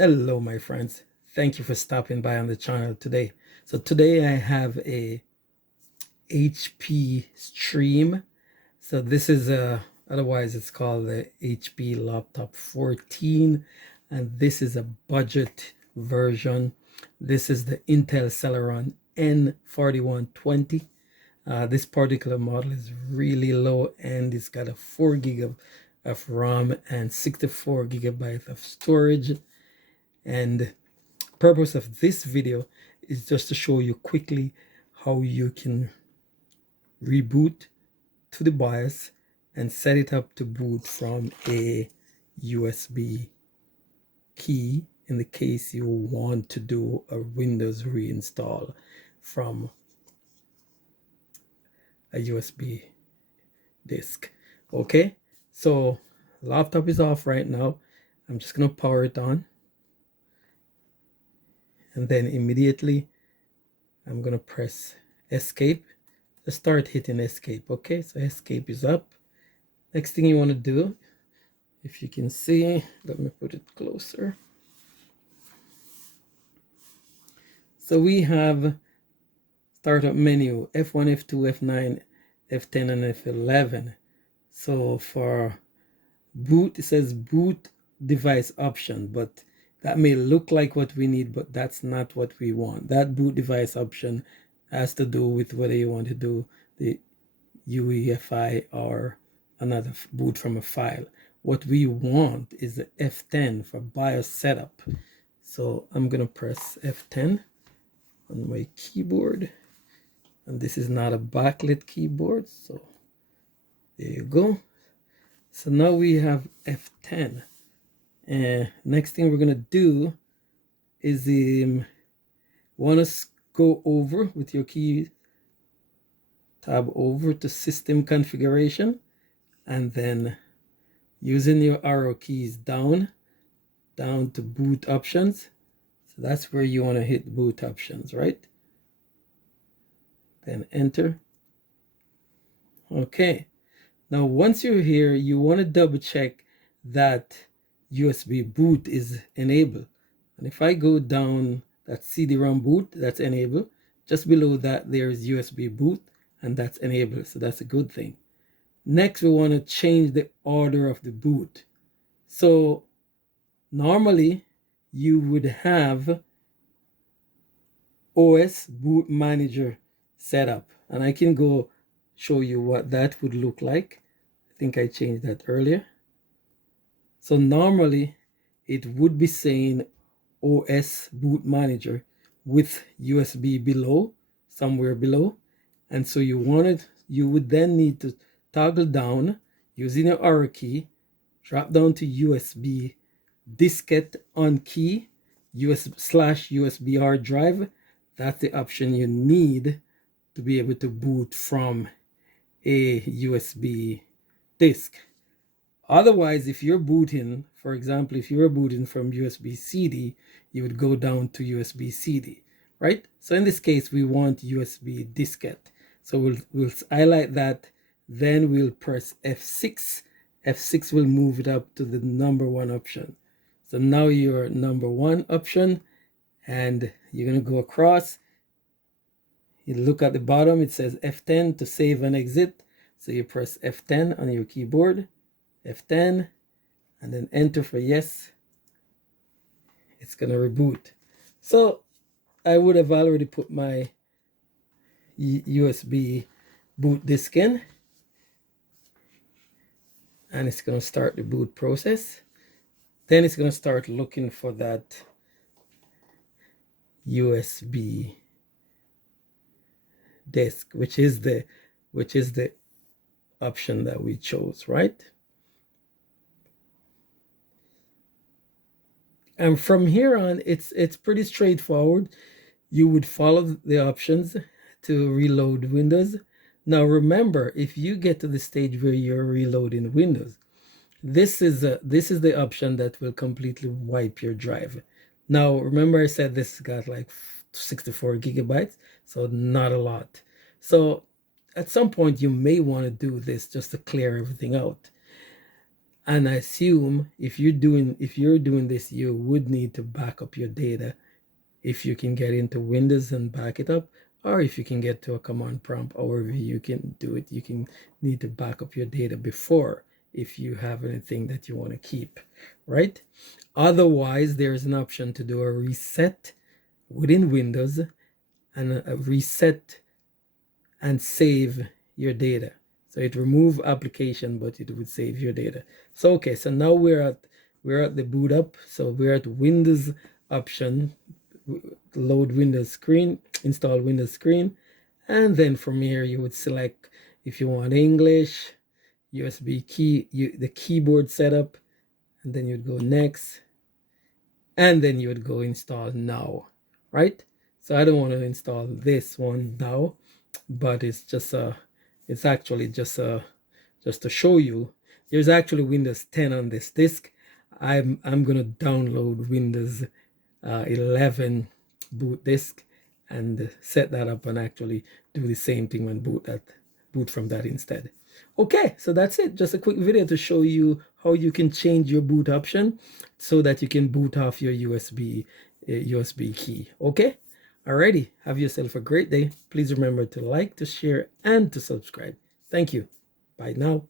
Hello my friends, thank you for stopping by on the channel today. So today I have a HP stream. So this is otherwise it's called the HP laptop 14, and this is a budget version. This is the Intel Celeron N4120. This particular model is really low and it's got a 4 gig of RAM and 64 gigabytes of storage. And purpose of this video is just to show you quickly how you can reboot to the BIOS and set it up to boot from a USB key in the case you want to do a Windows reinstall from a USB disk. Okay, so laptop is off right now. I'm just gonna power it on, and then immediately I'm gonna press escape to start hitting escape. Okay, so escape is up. Next thing you want to do, if you can see, let me put it closer. So we have startup menu F1, F2, F9, F10, and F11. So for boot, it says boot device option, but that may look like what we need, but that's not what we want. That boot device option has to do with whether you want to do the UEFI or another boot from a file. What we want is the F10 for BIOS setup. So I'm going to press F10 on my keyboard. And this is not a backlit keyboard, so there you go. So now we have F10. And next thing we're going to do is want to go over with your key tab over to system configuration, and then using your arrow keys down to boot options. So that's where you want to hit boot options, right? Then enter. Okay, now once you're here, you want to double check that USB boot is enabled. And if I go down, that CD-ROM boot, that's enabled. Just below that there's USB boot, and that's enabled, so that's a good thing. Next, we want to change the order of the boot. So normally you would have OS boot manager set up, and I can go show you what that would look like. I think I changed that earlier. So normally it would be saying OS boot manager with USB below, somewhere below. And so you would then need to toggle down using your arrow key, drop down to USB diskette on key, /USB hard drive. That's the option you need to be able to boot from a USB disk. Otherwise, if you're booting, for example, if you were booting from USB CD, you would go down to USB CD, right? So in this case, we want USB diskette. So we'll highlight that, then we'll press F6. F6 will move it up to the #1 option. So now your #1 option, and you're going to go across. You look at the bottom, it says F10 to save and exit. So you press F10 on your keyboard, F10, and then enter for yes. It's going to reboot. So I would have already put my USB boot disk in, and it's going to start the boot process. Then it's going to start looking for that USB disk, which is the option that we chose, right? And from here on, it's pretty straightforward. You would follow the options to reload Windows. Now remember, if you get to the stage where you're reloading Windows, this is the option that will completely wipe your drive. Now remember, I said this got like 64 gigabytes, so not a lot. So at some point you may want to do this just to clear everything out. And I assume if you're doing this, you would need to back up your data if you can get into Windows and back it up, or if you can get to a command prompt, however you can do it. You can need to back up your data before, if you have anything that you want to keep, right? Otherwise, there's an option to do a reset within Windows, and a reset and save your data. So it remove application, but it would save your data. So okay, so now we're at the boot up. So we're at Windows option, load Windows screen, install Windows screen, and then from here you would select if you want English, USB key, the keyboard setup, and then you'd go next, and then you would go install now, right? So I don't want to install this one now, but it's just it's actually just to show you there's actually Windows 10 on this disk. I'm gonna download Windows 11 boot disk and set that up and actually do the same thing and boot from that instead. Okay, so that's it. Just a quick video to show you how you can change your boot option so that you can boot off your USB key. Okay, alrighty. Have yourself a great day. Please remember to like, to share, and to subscribe. Thank you. Bye now.